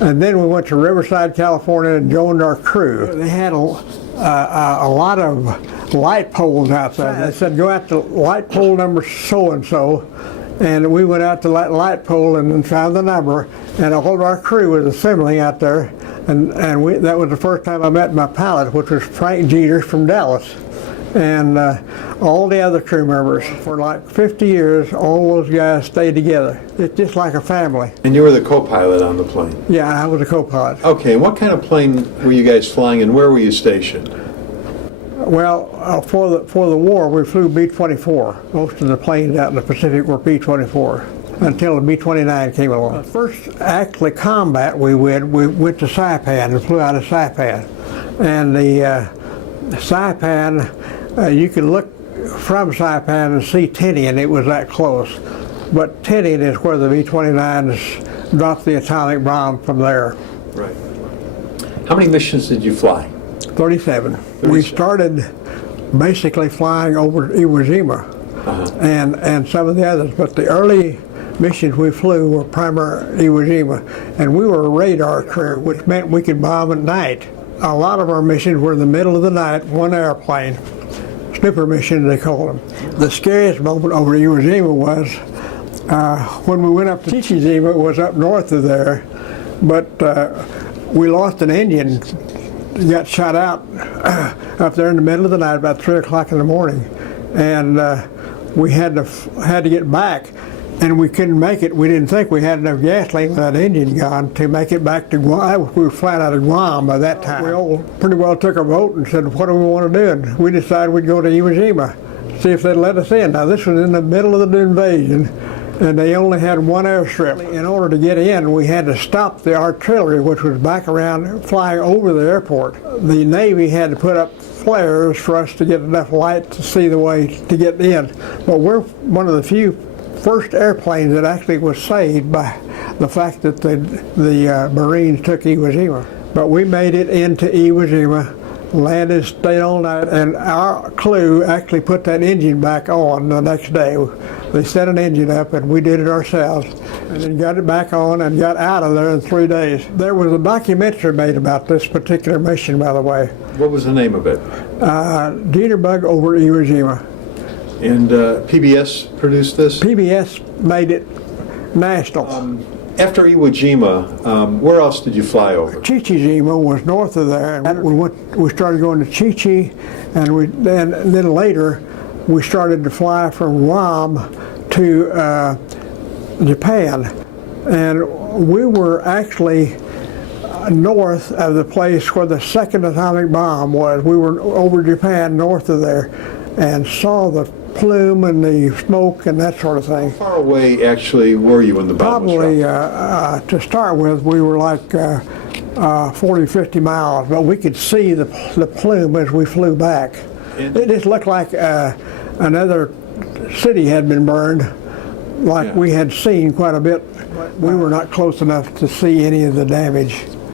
And then we went to Riverside, California and joined our crew. They had a lot of light poles out there. They said, go out to light pole number so-and-so. And we went out to that light pole and then found the number. And all of our crew was assembling out there. And that was the first time I met my pilot, which was Frank Jeter from Dallas. And all the other crew members, for like 50 years, all those guys stayed together. It's just like a family. And you were the co-pilot on the plane? Yeah, I was a co-pilot. Okay, and what kind of plane were you guys flying and where were you stationed? Well, for the war, we flew B-24. Most of the planes out in the Pacific were B-24 until the B-29 came along. The first actually combat we went to Saipan and flew out of Saipan. And the Saipan, you could look from Saipan and see Tinian, it was that close. But Tinian is where the B-29s dropped the atomic bomb from there. Right. How many missions did you fly? 37. We started basically flying over Iwo Jima and some of the others, but the early missions we flew were primarily Iwo Jima, and we were a radar crew, which meant we could bomb at night. A lot of our missions were in the middle of the night, one airplane, snooper mission they called them. The scariest moment over Iwo Jima was when we went up to Chichijima. It was up north of there, but we lost an engine, got shot out up there in the middle of the night about 3 o'clock in the morning, and we had to get back. And we couldn't make it. We didn't think we had enough gasoline with that engine gone to make it back to Guam. We were flying out of Guam by that time. We all pretty well took a vote and said, what do we want to do? And we decided we'd go to Iwo Jima, see if they'd let us in. Now this was in the middle of the invasion, and they only had one airstrip. In order to get in, we had to stop the artillery, which was back around flying over the airport. The Navy had to put up flares for us to get enough light to see the way to get in. But we're one of the few first airplanes that actually was saved by the fact that the Marines took Iwo Jima. But we made it into Iwo Jima, landed, stayed all night, and our crew actually put that engine back on the next day. They set an engine up and we did it ourselves, and then got it back on and got out of there in 3 days. There was a documentary made about this particular mission, by the way. What was the name of it? Jitterbug over Iwo Jima. And PBS produced this? PBS made it national. After Iwo Jima, where else did you fly over? Chichijima was north of there, and we started going to Chichi, and then later we started to fly from Guam to Japan, and we were actually north of the place where the second atomic bomb was. We were over Japan, north of there, and saw the plume and the smoke and that sort of thing. How far away actually were you when the bomb was Probably, dropped? to start with, we were like 40, 50 miles, but we could see the plume as we flew back. It just looked like another city had been burned, like we had seen quite a bit. We were not close enough to see any of the damage.